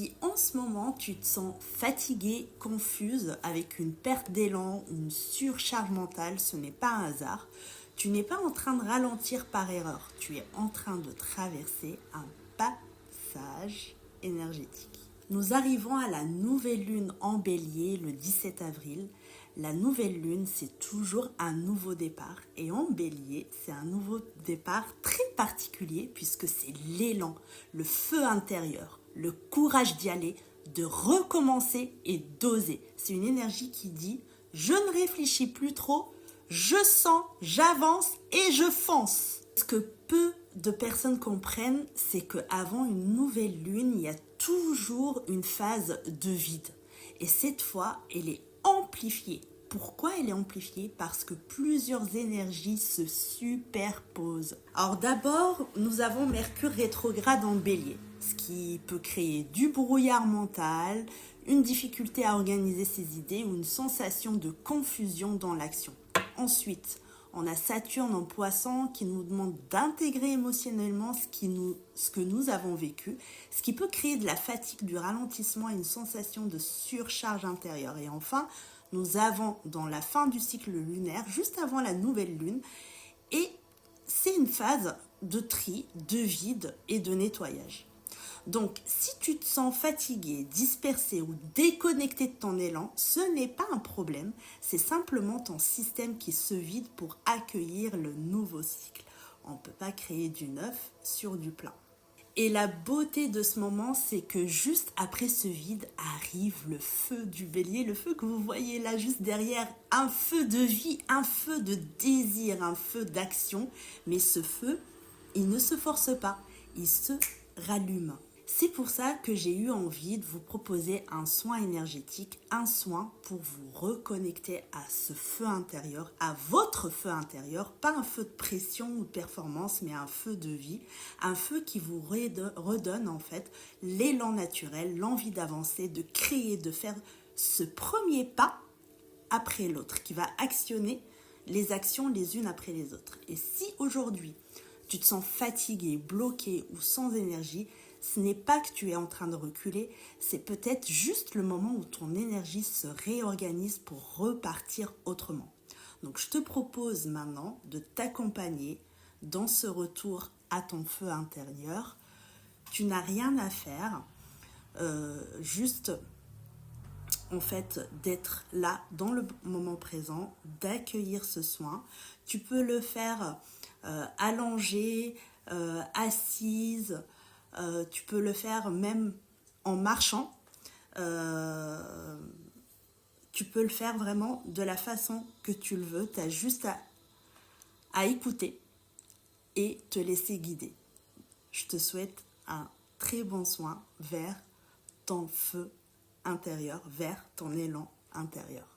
Si en ce moment tu te sens fatiguée, confuse, avec une perte d'élan, une surcharge mentale, ce n'est pas un hasard. Tu n'es pas en train de ralentir par erreur, tu es en train de traverser un passage énergétique. Nous arrivons à la nouvelle lune en bélier le 17 avril. La nouvelle lune, c'est toujours un nouveau départ. Et en bélier, c'est un nouveau départ très particulier puisque c'est l'élan, le feu intérieur, le courage d'y aller, de recommencer et d'oser. C'est une énergie qui dit « Je ne réfléchis plus trop, je sens, j'avance et je fonce ». Ce que peu de personnes comprennent, c'est qu'avant une nouvelle lune, il y a toujours une phase de vide. Et cette fois, elle est amplifiée. Pourquoi elle est amplifiée? Parce que plusieurs énergies se superposent. Alors d'abord, nous avons Mercure rétrograde en bélier, ce qui peut créer du brouillard mental, une difficulté à organiser ses idées ou une sensation de confusion dans l'action. Ensuite, on a Saturne en poisson qui nous demande d'intégrer émotionnellement ce que nous avons vécu, ce qui peut créer de la fatigue, du ralentissement et une sensation de surcharge intérieure. Et enfin, nous avons dans la fin du cycle lunaire, juste avant la nouvelle lune, et c'est une phase de tri, de vide et de nettoyage. Donc, si tu te sens fatigué, dispersé ou déconnecté de ton élan, ce n'est pas un problème, c'est simplement ton système qui se vide pour accueillir le nouveau cycle. On ne peut pas créer du neuf sur du plein. Et la beauté de ce moment, c'est que juste après ce vide arrive le feu du bélier, le feu que vous voyez là juste derrière, un feu de vie, un feu de désir, un feu d'action. Mais ce feu, il ne se force pas, il se rallume. C'est pour ça que j'ai eu envie de vous proposer un soin énergétique, un soin pour vous reconnecter à ce feu intérieur, à votre feu intérieur, pas un feu de pression ou de performance, mais un feu de vie, un feu qui vous redonne en fait l'élan naturel, l'envie d'avancer, de créer, de faire ce premier pas après l'autre, qui va actionner les actions les unes après les autres. Et si aujourd'hui, tu te sens fatigué, bloqué ou sans énergie, ce n'est pas que tu es en train de reculer, c'est peut-être juste le moment où ton énergie se réorganise pour repartir autrement. Donc je te propose maintenant de t'accompagner dans ce retour à ton feu intérieur. Tu n'as rien à faire, juste en fait d'être là dans le moment présent, d'accueillir ce soin. Tu peux le faire allongé, assise. Tu peux le faire même en marchant. Tu peux le faire vraiment de la façon que tu le veux. Tu as juste à écouter et te laisser guider. Je te souhaite un très bon soin vers ton feu intérieur, vers ton élan intérieur.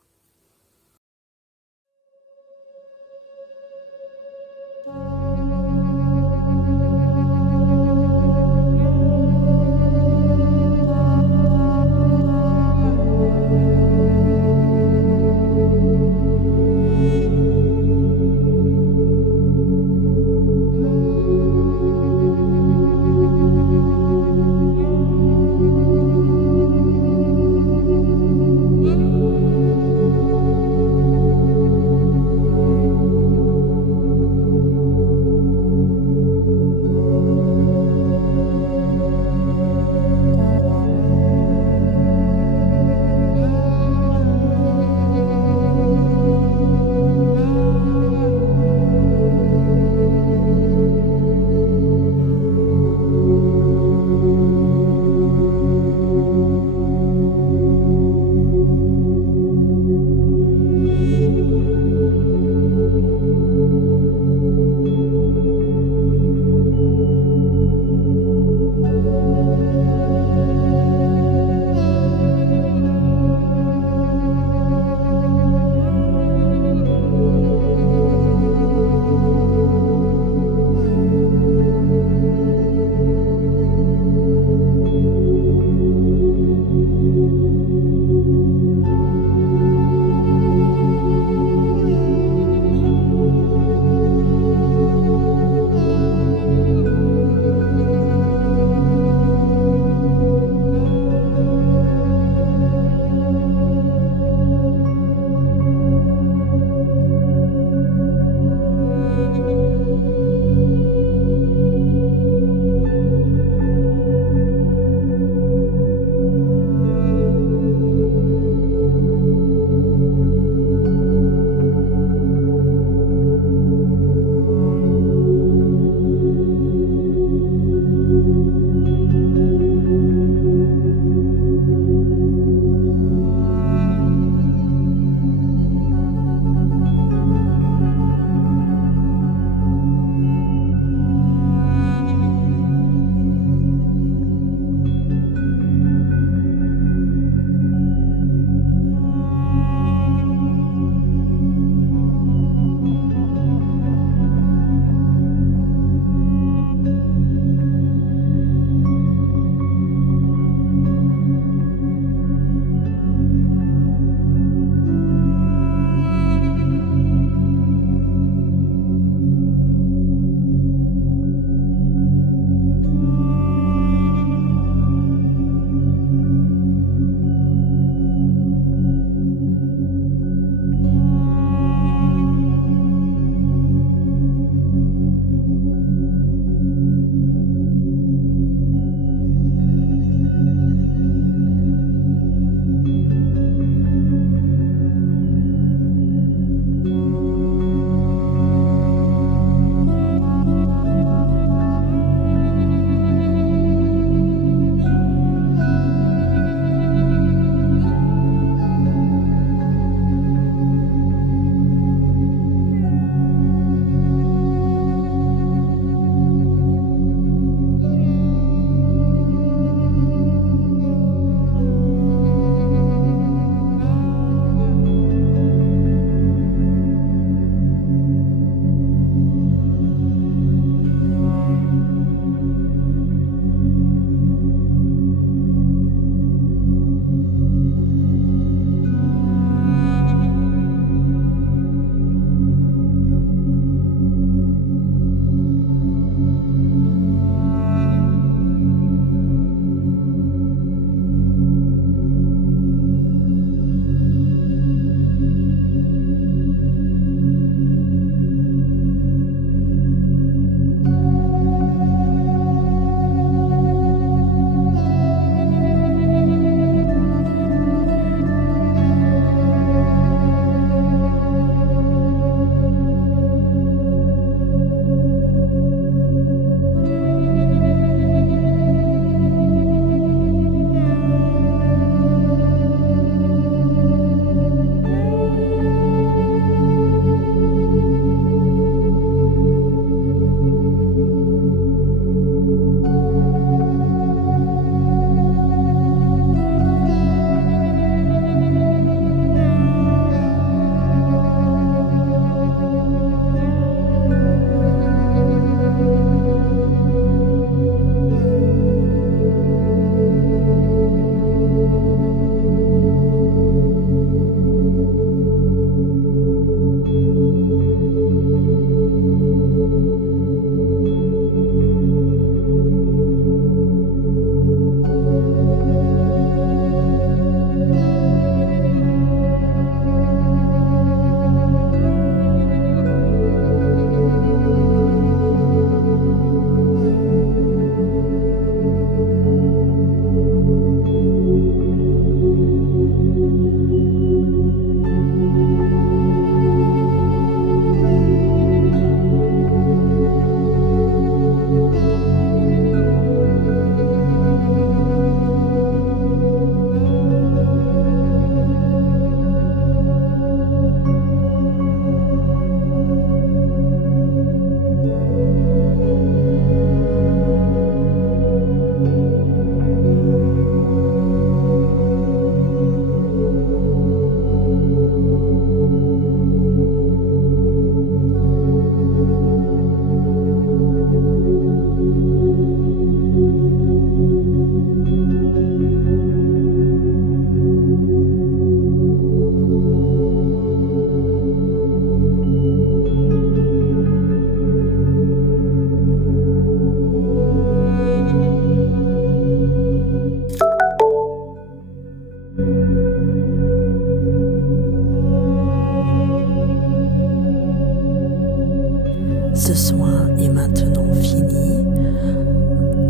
Ce soin est maintenant fini.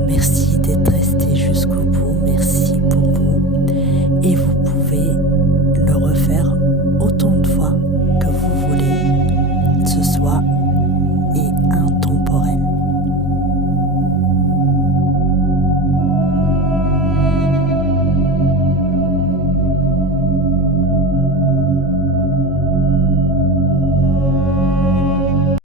Merci d'être resté jusqu'au bout. Merci